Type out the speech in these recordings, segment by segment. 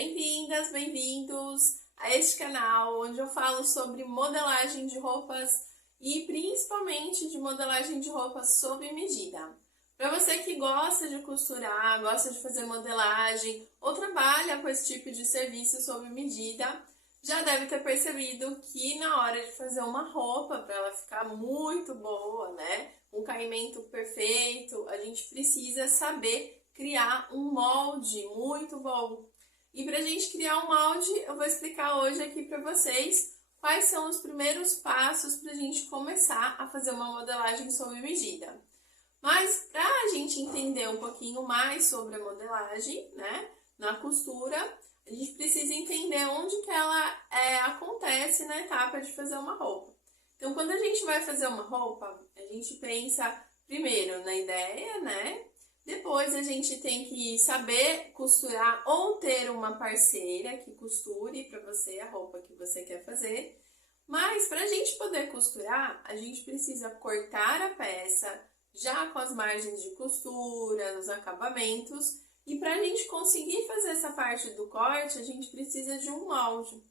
Bem-vindas, bem-vindos a este canal onde eu falo sobre modelagem de roupas e principalmente de modelagem de roupas sob medida. Para você que gosta de costurar, gosta de fazer modelagem ou trabalha com esse tipo de serviço sob medida, já deve ter percebido que na hora de fazer uma roupa, para ela ficar muito boa, né, um caimento perfeito, a gente precisa saber criar um molde muito bom. E para a gente criar um molde, eu vou explicar hoje aqui para vocês quais são os primeiros passos para a gente começar a fazer uma modelagem sob medida. Mas para a gente entender um pouquinho mais sobre a modelagem, né, na costura, a gente precisa entender onde que ela acontece na etapa de fazer uma roupa. Então, quando a gente vai fazer uma roupa, a gente pensa primeiro na ideia, né? Depois a gente tem que saber costurar ou ter uma parceira que costure para você a roupa que você quer fazer. Mas para a gente poder costurar, a gente precisa cortar a peça já com as margens de costura, os acabamentos. E para a gente conseguir fazer essa parte do corte, a gente precisa de um molde.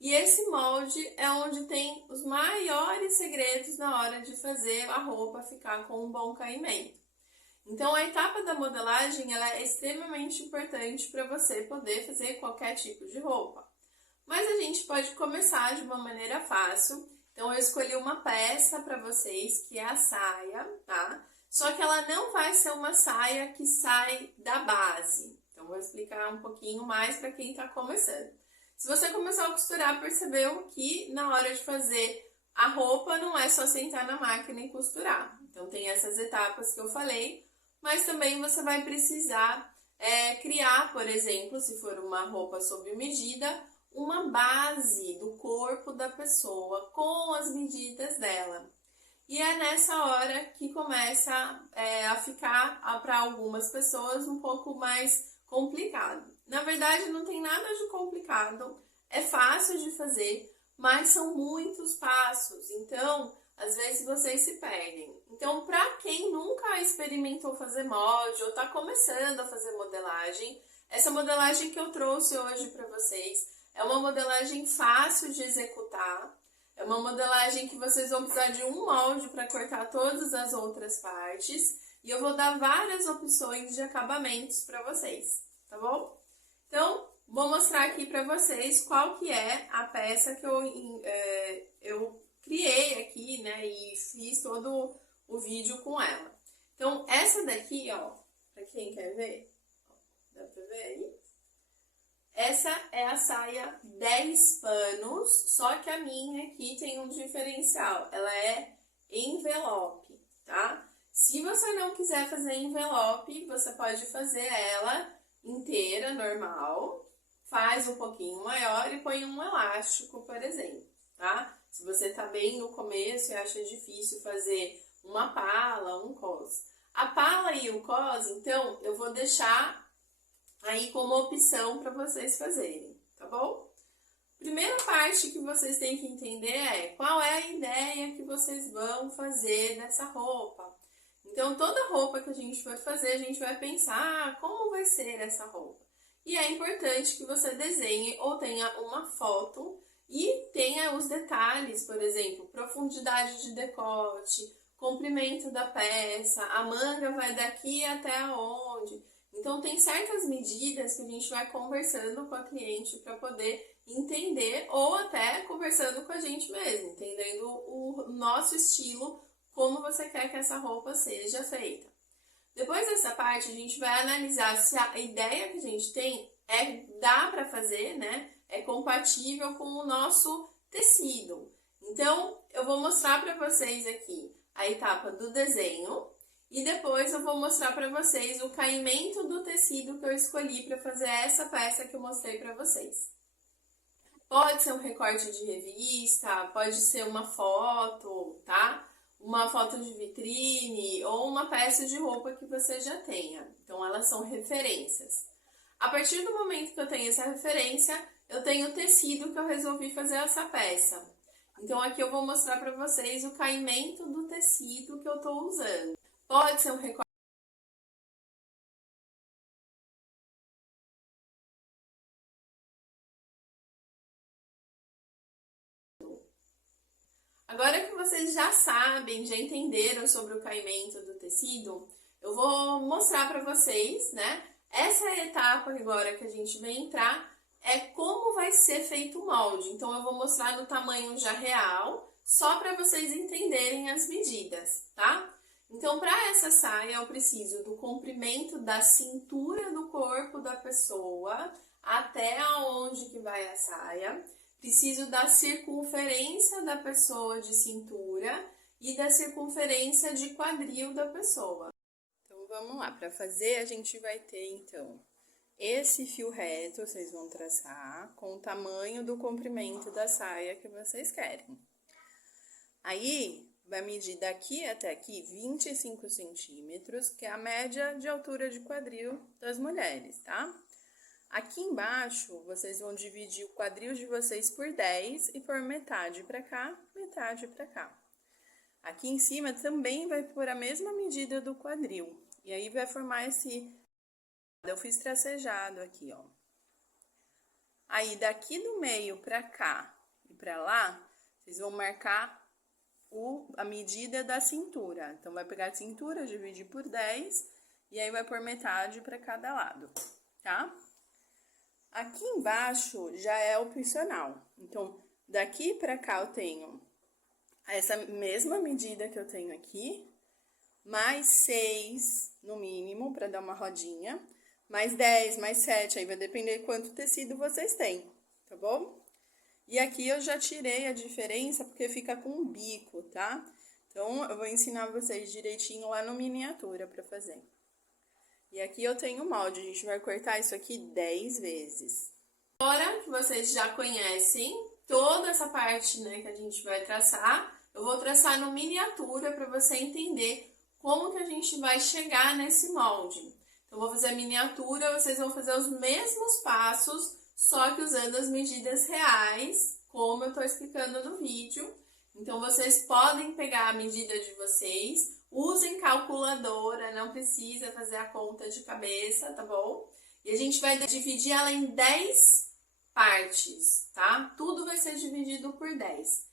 E esse molde é onde tem os maiores segredos na hora de fazer a roupa ficar com um bom caimento. Então, a etapa da modelagem ela é extremamente importante para você poder fazer qualquer tipo de roupa. Mas a gente pode começar de uma maneira fácil. Então, eu escolhi uma peça para vocês, que é a saia, tá? Só que ela não vai ser uma saia que sai da base. Então, vou explicar um pouquinho mais para quem está começando. Se você começou a costurar, percebeu que na hora de fazer a roupa não é só sentar na máquina e costurar. Então, tem essas etapas que eu falei. Mas também você vai precisar criar, por exemplo, se for uma roupa sob medida, uma base do corpo da pessoa com as medidas dela. E é nessa hora que começa a ficar, para algumas pessoas, um pouco mais complicado. Na verdade, não tem nada de complicado, é fácil de fazer, mas são muitos passos, então às vezes vocês se perdem. Então, para quem nunca experimentou fazer molde ou está começando a fazer modelagem, essa modelagem que eu trouxe hoje para vocês é uma modelagem fácil de executar, é uma modelagem que vocês vão precisar de um molde para cortar todas as outras partes e eu vou dar várias opções de acabamentos para vocês, tá bom? Então, vou mostrar aqui para vocês qual que é a peça que eu criei aqui, né, e fiz todo o vídeo com ela. Então, essa daqui, ó, para quem quer ver, ó, dá pra ver aí? Essa é a saia 10 panos, só que a minha aqui tem um diferencial, ela é envelope, tá? Se você não quiser fazer envelope, você pode fazer ela inteira, normal, faz um pouquinho maior e põe um elástico, por exemplo, tá? Se você tá bem no começo e acha difícil fazer uma pala, um cos. A pala e o cos, então, eu vou deixar aí como opção para vocês fazerem, tá bom? Primeira parte que vocês têm que entender é qual é a ideia que vocês vão fazer dessa roupa. Então, toda roupa que a gente for fazer, a gente vai pensar como vai ser essa roupa. E é importante que você desenhe ou tenha uma foto e tenha os detalhes, por exemplo, profundidade de decote, comprimento da peça, a manga vai daqui até aonde. Então, tem certas medidas que a gente vai conversando com a cliente para poder entender ou até conversando com a gente mesmo, entendendo o nosso estilo, como você quer que essa roupa seja feita. Depois dessa parte, a gente vai analisar se a ideia que a gente tem dá para fazer, né? É compatível com o nosso tecido. Então, eu vou mostrar para vocês aqui a etapa do desenho e depois eu vou mostrar para vocês o caimento do tecido que eu escolhi para fazer essa peça que eu mostrei para vocês. Pode ser um recorte de revista, pode ser uma foto, tá? Uma foto de vitrine ou uma peça de roupa que você já tenha. Então, elas são referências. A partir do momento que eu tenho essa referência, eu tenho o tecido que eu resolvi fazer essa peça. Então, aqui eu vou mostrar para vocês o caimento do tecido que eu estou usando. Pode ser um recorte Agora que vocês já sabem, já entenderam sobre o caimento do tecido, eu vou mostrar para vocês, né? Essa é a etapa agora que a gente vai entrar, é como vai ser feito o molde. Então eu vou mostrar no tamanho já real, só para vocês entenderem as medidas, tá? Então, para essa saia, eu preciso do comprimento da cintura do corpo da pessoa até aonde que vai a saia. Preciso da circunferência da pessoa de cintura e da circunferência de quadril da pessoa. Então, vamos lá. Para fazer, a gente vai ter, então, esse fio reto, vocês vão traçar com o tamanho do comprimento da saia que vocês querem. Aí, vai medir daqui até aqui 25 centímetros, que é a média de altura de quadril das mulheres, tá? Aqui embaixo, vocês vão dividir o quadril de vocês por 10 e por metade para cá, metade para cá. Aqui em cima também vai pôr a mesma medida do quadril. E aí vai formar esse... Eu fiz tracejado aqui, ó. Aí daqui do meio para cá e para lá, vocês vão marcar a medida da cintura. Então, vai pegar a cintura, dividir por 10 e aí vai pôr metade para cada lado, tá? Aqui embaixo já é opcional. Então, daqui para cá eu tenho essa mesma medida que eu tenho aqui, mais 6 no mínimo, para dar uma rodinha, mais 10, mais 7, aí vai depender quanto tecido vocês têm, tá bom? E aqui eu já tirei a diferença porque fica com um bico, tá? Então, eu vou ensinar vocês direitinho lá no miniatura para fazer. E aqui eu tenho o molde, a gente vai cortar isso aqui 10 vezes. Agora que vocês já conhecem toda essa parte, né, que a gente vai traçar, eu vou traçar no miniatura para você entender como que a gente vai chegar nesse molde. Então, eu vou fazer a miniatura, vocês vão fazer os mesmos passos, só que usando as medidas reais, como eu tô explicando no vídeo. Então, vocês podem pegar a medida de vocês, usem calculadora, não precisa fazer a conta de cabeça, tá bom? E a gente vai dividir ela em 10 partes, tá? Tudo vai ser dividido por 10.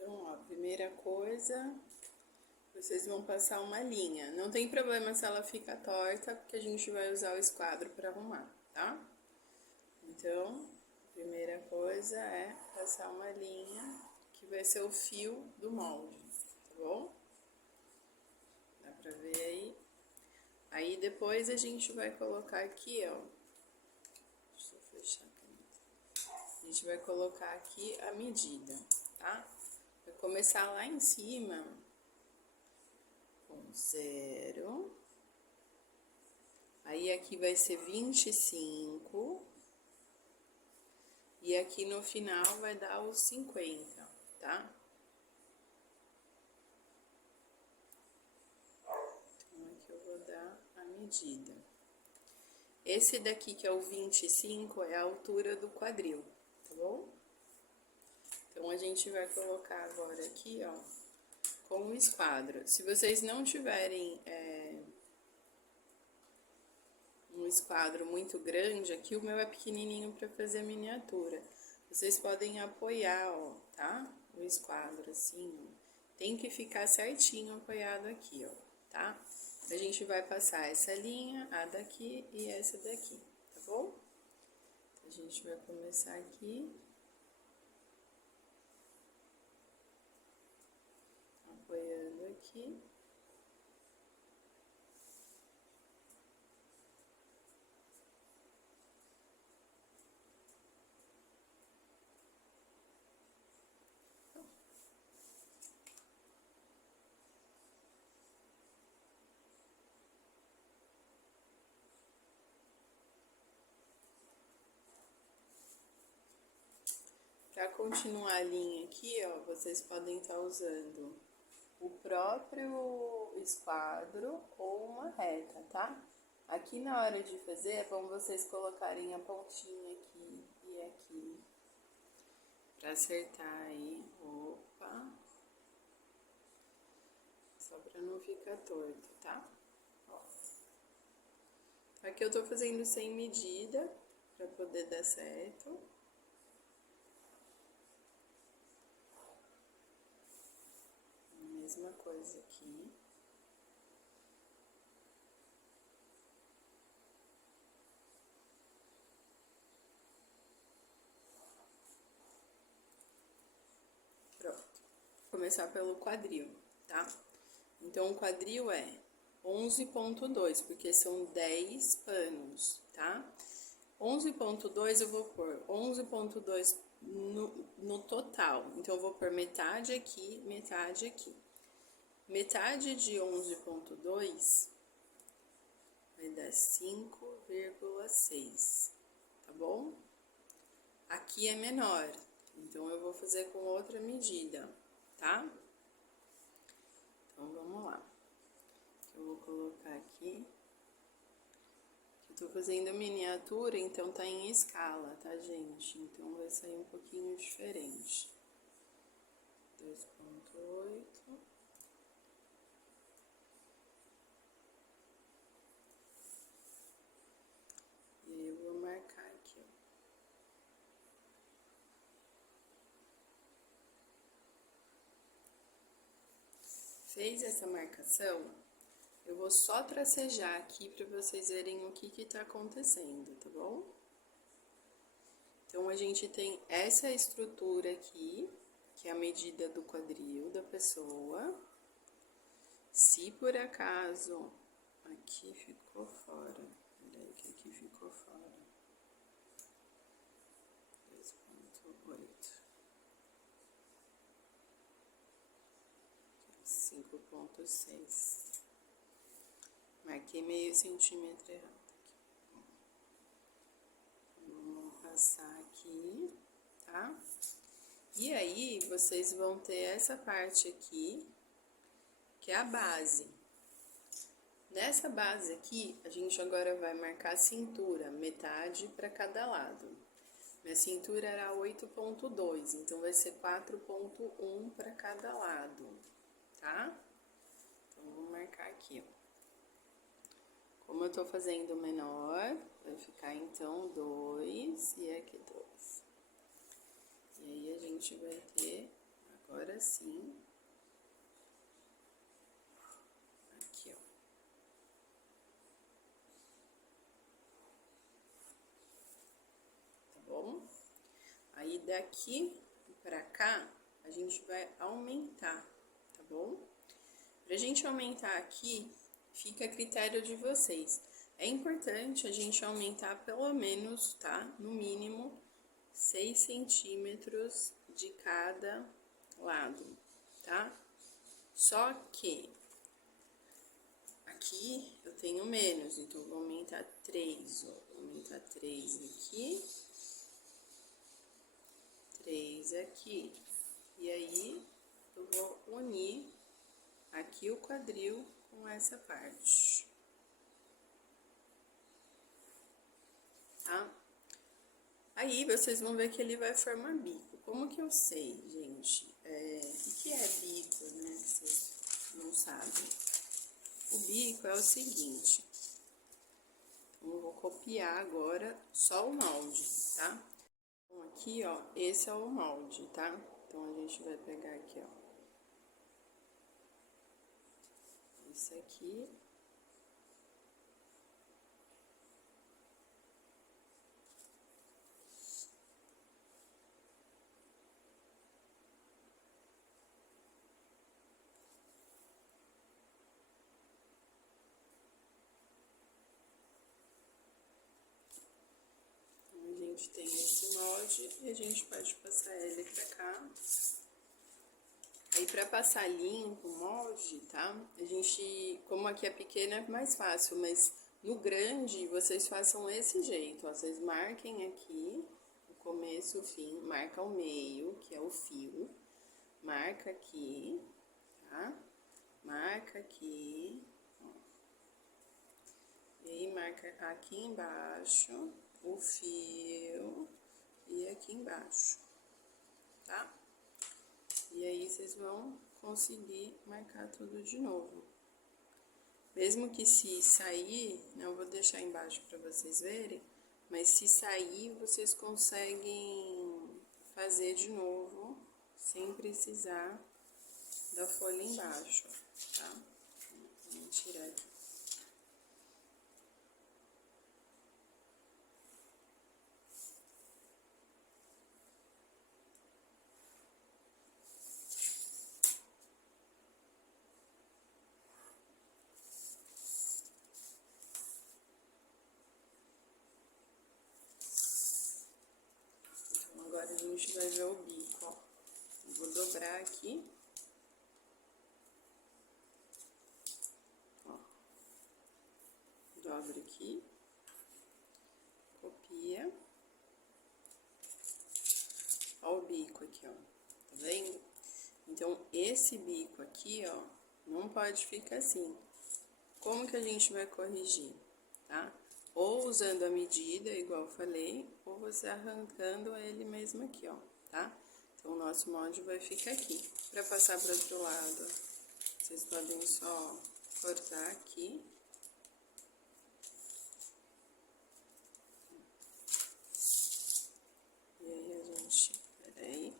Então, ó, primeira coisa, vocês vão passar uma linha. Não tem problema se ela fica torta, porque a gente vai usar o esquadro para arrumar, tá? Então, primeira coisa é passar uma linha, que vai ser o fio do molde, tá bom? Dá pra ver aí? Aí, depois a gente vai colocar aqui, ó. Deixa eu fechar aqui. A gente vai colocar aqui a medida, tá? Vai começar lá em cima com 0. Aí, aqui vai ser 25. E aqui no final vai dar os 50. tá? Então, aqui eu vou dar a medida. Esse daqui, que é o 25, é a altura do quadril, tá bom? Então, a gente vai colocar agora aqui, ó, com o esquadro. Se vocês não tiverem um esquadro muito grande, aqui o meu é pequenininho para fazer a miniatura. Vocês podem apoiar, ó, tá? O esquadro assim, ó. Tem que ficar certinho apoiado aqui, ó, tá? A gente vai passar essa linha, a daqui e essa daqui, tá bom? A gente vai começar aqui. Apoiando aqui. Para continuar a linha aqui, ó, vocês podem estar usando o próprio esquadro ou uma reta, tá? Aqui na hora de fazer, é bom vocês colocarem a pontinha aqui e aqui, para acertar aí. Opa! Só para não ficar torto, tá? Ó. Aqui eu tô fazendo sem medida, para poder dar certo. Mesma coisa aqui. Pronto. Vou começar pelo quadril, tá? Então, o quadril é 11,2, porque são 10 panos, tá? 11,2 eu vou pôr 11,2 no total. Então, eu vou pôr metade aqui, metade aqui. Metade de 11,2 vai dar 5,6, tá bom? Aqui é menor, então eu vou fazer com outra medida, tá? Então, vamos lá. Eu vou colocar aqui. Eu tô fazendo miniatura, então tá em escala, tá, gente? Então, vai sair um pouquinho diferente. 2,8. E aí, eu vou marcar aqui, ó. Fez essa marcação, eu vou só tracejar aqui para vocês verem o que tá acontecendo, tá bom? Então, a gente tem essa estrutura aqui, que é a medida do quadril da pessoa. Se por acaso aqui ficou fora, peraí que aqui ficou fora. 2,8. 5,6. Marquei meio centímetro errado aqui. Vamos passar aqui, tá? E aí, vocês vão ter essa parte aqui, que é a base. Nessa base aqui, a gente agora vai marcar a cintura, metade para cada lado. Minha cintura era 8,2, então vai ser 4,1 para cada lado, tá? Então, vou marcar aqui, ó. Como eu tô fazendo menor, vai ficar então 2 e aqui 2. E aí, a gente vai ter, agora sim, aqui, ó. Tá bom? Aí, daqui pra cá, a gente vai aumentar, tá bom? Pra gente aumentar aqui, fica a critério de vocês. É importante a gente aumentar pelo menos, tá? No mínimo, 6 centímetros de cada lado, tá? Só que aqui eu tenho menos, então vou aumentar 3, ó. Vou aumentar 3 aqui, 3 aqui. E aí, eu vou unir aqui o quadril com essa parte, tá? Aí, vocês vão ver que ele vai formar bico. Como que eu sei, gente? O que é bico, né? Vocês não sabem. O bico é o seguinte. Eu vou copiar agora só o molde, tá? Então, aqui, ó, esse é o molde, tá? Então, a gente vai pegar aqui, ó. Esse aqui. A gente tem esse molde e a gente pode passar ele pra cá. Aí, pra passar limpo o molde, tá? A gente, como aqui é pequeno, é mais fácil, mas no grande, vocês façam esse jeito, ó. Vocês marquem aqui o começo e o fim, marca o meio, que é o fio, marca aqui, tá? Marca aqui, ó. E aí, marca aqui embaixo o fio e aqui embaixo, tá? E aí, vocês vão conseguir marcar tudo de novo. Mesmo que se sair, eu vou deixar embaixo para vocês verem, mas se sair, vocês conseguem fazer de novo, sem precisar da folha embaixo, tá? Vou tirar aqui. Agora a gente vai ver o bico, ó. Vou dobrar aqui. Ó. Dobro aqui. Copia. Ó o bico aqui, ó. Tá vendo? Então, esse bico aqui, ó, não pode ficar assim. Como que a gente vai corrigir, tá? Ou usando a medida, igual eu falei, ou você arrancando ele mesmo aqui, ó, tá? Então, o nosso molde vai ficar aqui. Para passar para o outro lado, vocês podem só cortar aqui. E aí, a gente... Peraí.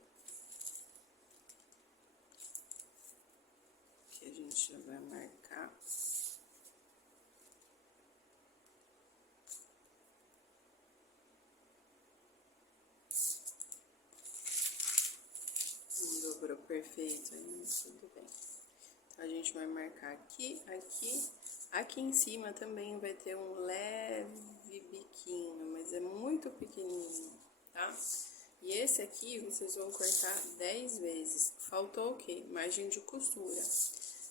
Aqui a gente já vai marcar. Dobrou perfeito ainda, tudo bem. Então, a gente vai marcar aqui, aqui. Aqui em cima também vai ter um leve biquinho, mas é muito pequenininho, tá? E esse aqui, vocês vão cortar 10 vezes. Faltou o quê? Margem de costura.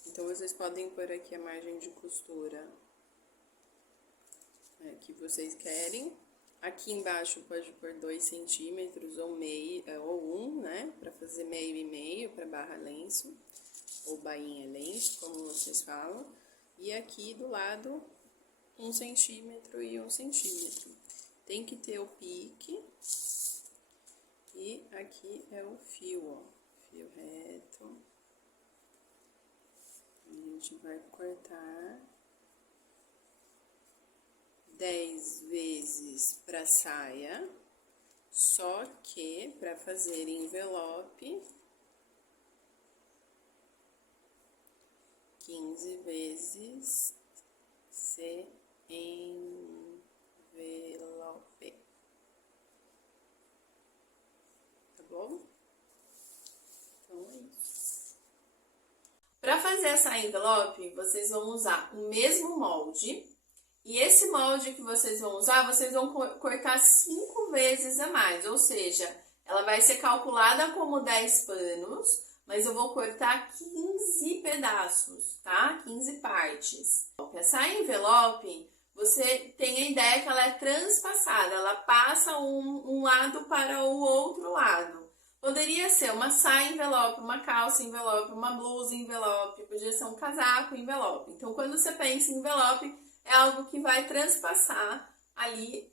Então, vocês podem pôr aqui a margem de costura que vocês querem. Aqui embaixo pode pôr 2 centímetros ou meio, ou 1, né? Pra fazer meio e meio pra barra lenço, ou bainha lenço, como vocês falam. E aqui do lado, 1 centímetro e 1 centímetro. Tem que ter o pique. E aqui é o fio, ó. Fio reto. A gente vai cortar 10 vezes para saia, só que para fazer envelope, 15 vezes se envelope. Tá bom? Então é isso. Para fazer essa envelope, vocês vão usar o mesmo molde. E esse molde que vocês vão usar, vocês vão cortar 5 vezes a mais. Ou seja, ela vai ser calculada como 10 panos, mas eu vou cortar 15 pedaços, tá? 15 partes. Essa envelope, você tem a ideia que ela é transpassada. Ela passa um lado para o outro lado. Poderia ser uma saia envelope, uma calça envelope, uma blusa envelope, podia ser um casaco envelope. Então, quando você pensa em envelope, é algo que vai transpassar ali,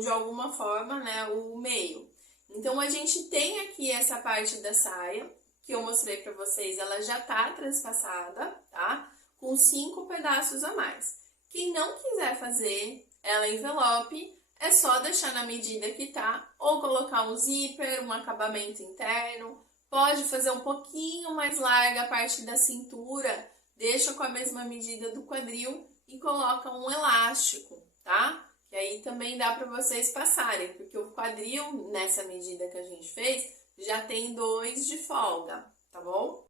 de alguma forma, né, o meio. Então, a gente tem aqui essa parte da saia, que eu mostrei para vocês, ela já tá transpassada, tá? Com 5 pedaços a mais. Quem não quiser fazer ela envelope, é só deixar na medida que tá, ou colocar um zíper, um acabamento interno. Pode fazer um pouquinho mais larga a parte da cintura, deixa com a mesma medida do quadril e coloca um elástico, tá? Que aí também dá para vocês passarem, porque o quadril, nessa medida que a gente fez, já tem 2 de folga, tá bom?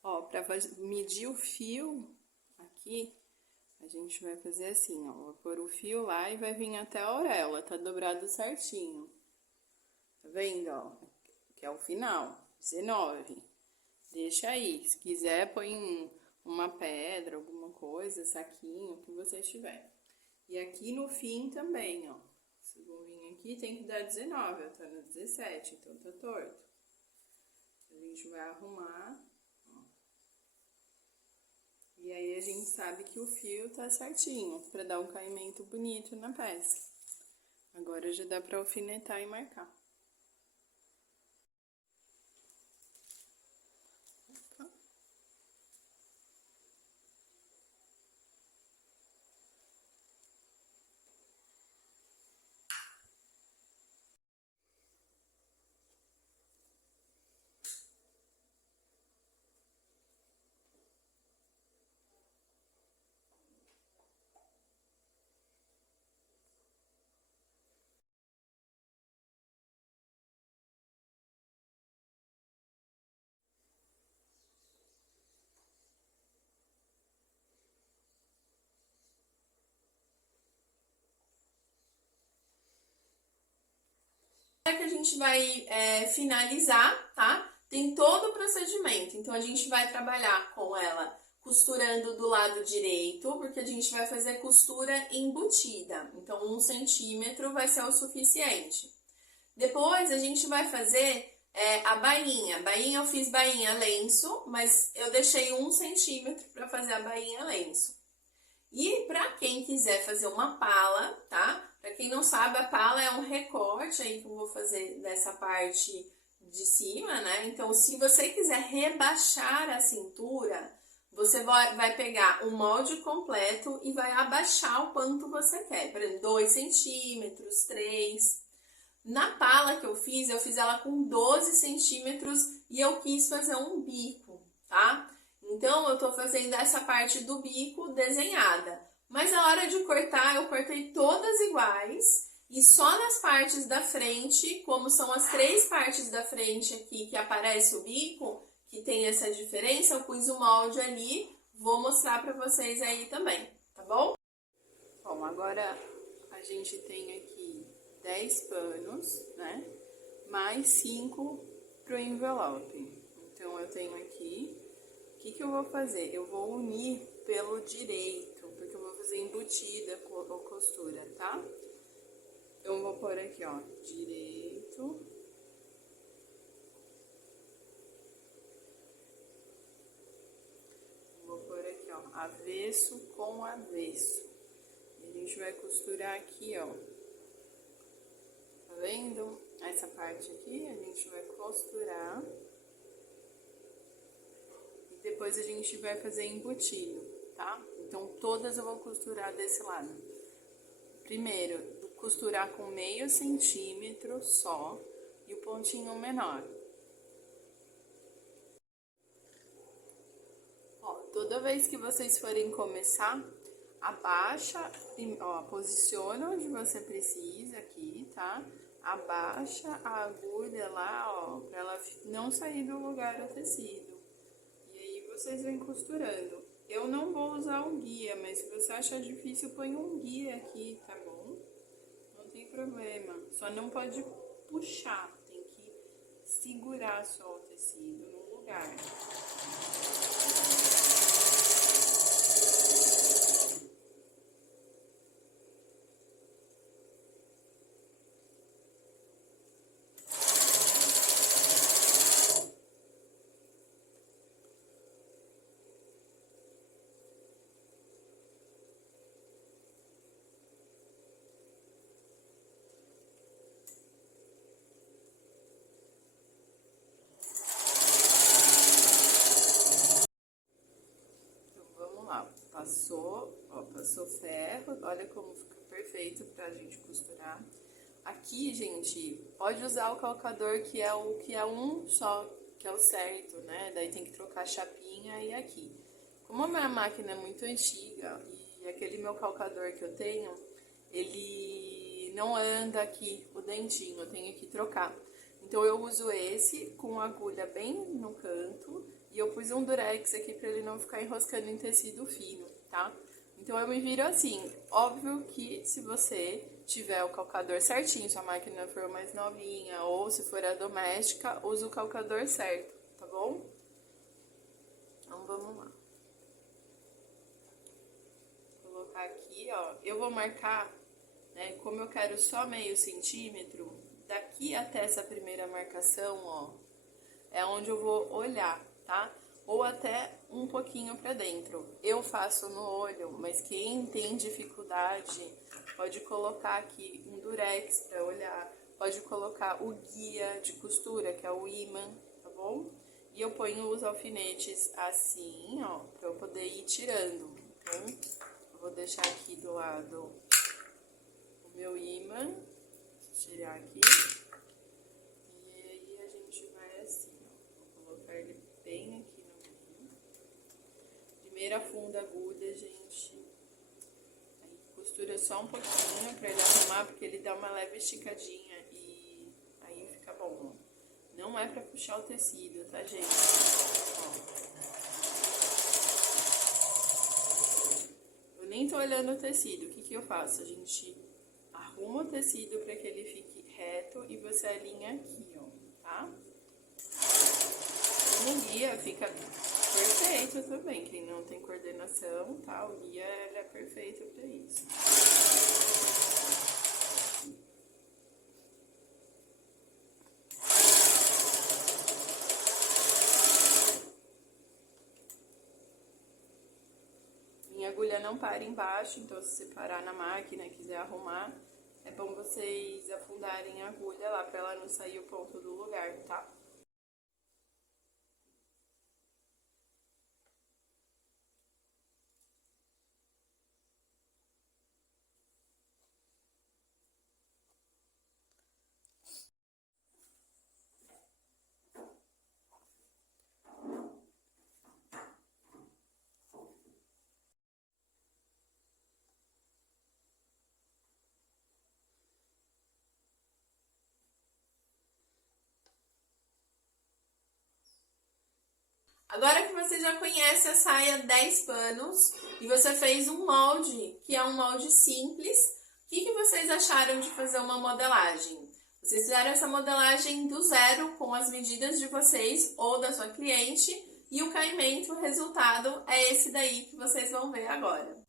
Ó, para medir o fio aqui, a gente vai fazer assim, ó. Vou pôr o fio lá e vai vir até a orelha, tá dobrado certinho. Tá vendo, ó? Que é o final, 19. Deixa aí, se quiser põe uma pedra, alguma coisa, saquinho, o que você tiver. E aqui no fim também, ó. Se eu vir aqui tem que dar 19, ó, tá no 17, então tá torto. A gente vai arrumar. E aí a gente sabe que o fio tá certinho, pra dar um caimento bonito na peça. Agora já dá pra alfinetar e marcar. Que a gente vai finalizar, tá? Tem todo o procedimento. Então, a gente vai trabalhar com ela costurando do lado direito, porque a gente vai fazer costura embutida. Então, 1 centímetro vai ser o suficiente. Depois, a gente vai fazer a bainha. Bainha, eu fiz bainha lenço, mas eu deixei 1 centímetro para fazer a bainha lenço. E para quem quiser fazer uma pala, tá? Para quem não sabe, a pala é um recorte aí que eu vou fazer dessa parte de cima, né? Então, se você quiser rebaixar a cintura, você vai pegar o molde completo e vai abaixar o quanto você quer. Por exemplo, 2 centímetros, 3. Na pala que eu fiz ela com 12 centímetros e eu quis fazer um bico, tá? Então, eu tô fazendo essa parte do bico desenhada. Mas na hora de cortar, eu cortei todas iguais. E só nas partes da frente, como são as 3 partes da frente aqui que aparece o bico, que tem essa diferença, eu pus o molde ali. Vou mostrar pra vocês aí também, tá bom? Bom, agora a gente tem aqui 10 panos, né? Mais 5 pro envelope. Então, eu tenho aqui. O que eu vou fazer? Eu vou unir pelo direito, porque eu vou fazer embutida ou costura, tá? Eu vou pôr aqui, ó, direito. Vou pôr aqui, ó, avesso com avesso. E a gente vai costurar aqui, ó, vendo? Essa parte aqui a gente vai costurar. E depois a gente vai fazer embutido, tá? Então, todas eu vou costurar desse lado. Primeiro, costurar com meio centímetro só e o pontinho menor. Ó, toda vez que vocês forem começar, abaixa, ó, posiciona onde você precisa aqui, tá? Abaixa a agulha lá, ó, pra ela não sair do lugar do tecido. E aí vocês vêm costurando. Eu não vou usar um guia, mas se você achar difícil, põe um guia aqui, tá bom? Não tem problema. Só não pode puxar, tem que segurar só o tecido no lugar. Passou ferro, olha como fica perfeito pra gente costurar. Aqui, gente, pode usar o calcador que é um só, que é o certo, né? Daí tem que trocar a chapinha e aqui. Como a minha máquina é muito antiga e aquele meu calcador que eu tenho, ele não anda aqui, o dentinho, eu tenho que trocar. Então eu uso esse com a agulha bem no canto e eu pus um durex aqui pra ele não ficar enroscando em tecido fino, tá? Então eu me viro assim. Óbvio que se você tiver o calcador certinho, se a máquina for mais novinha ou se for a doméstica, usa o calcador certo, tá bom? Então vamos lá. Vou colocar aqui, ó. Eu vou marcar, né, como eu quero só meio centímetro, daqui até essa primeira marcação, ó, é onde eu vou olhar, tá? Ou até um pouquinho pra dentro. Eu faço no olho, mas quem tem dificuldade pode colocar aqui um durex pra olhar, pode colocar o guia de costura, que é o ímã, tá bom? E eu ponho os alfinetes assim, ó, pra eu poder ir tirando. Então, eu vou deixar aqui do lado o meu ímã, vou tirar aqui. E aí a gente vai assim, ó, vou colocar ele bem aqui. Primeiro afunda a agulha, gente. Aí costura só um pouquinho pra ele arrumar, porque ele dá uma leve esticadinha e aí fica bom. Não é pra puxar o tecido, tá, gente? Ó. Eu nem tô olhando o tecido. O que que eu faço? A gente arruma o tecido pra que ele fique reto e você alinha aqui, ó, tá? E no guia fica perfeito também, quem não tem coordenação, tá? O guia é perfeito pra isso. Minha agulha não para embaixo, então se você parar na máquina e quiser arrumar, é bom vocês afundarem a agulha lá pra ela não sair o ponto do lugar, tá? Agora que você já conhece a saia 10 panos e você fez um molde, que é um molde simples, o que vocês acharam de fazer uma modelagem? Vocês fizeram essa modelagem do zero com as medidas de vocês ou da sua cliente e o caimento, o resultado é esse daí que vocês vão ver agora.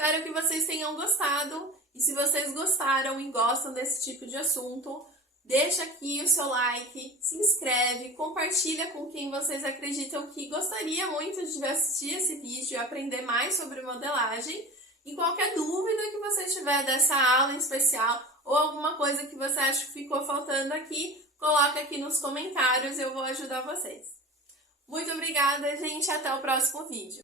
Espero que vocês tenham gostado e se vocês gostaram e gostam desse tipo de assunto, deixa aqui o seu like, se inscreve, compartilha com quem vocês acreditam que gostaria muito de assistir esse vídeo e aprender mais sobre modelagem. E qualquer dúvida que você tiver dessa aula em especial ou alguma coisa que você acha que ficou faltando aqui, coloca aqui nos comentários e eu vou ajudar vocês. Muito obrigada, gente. Até o próximo vídeo.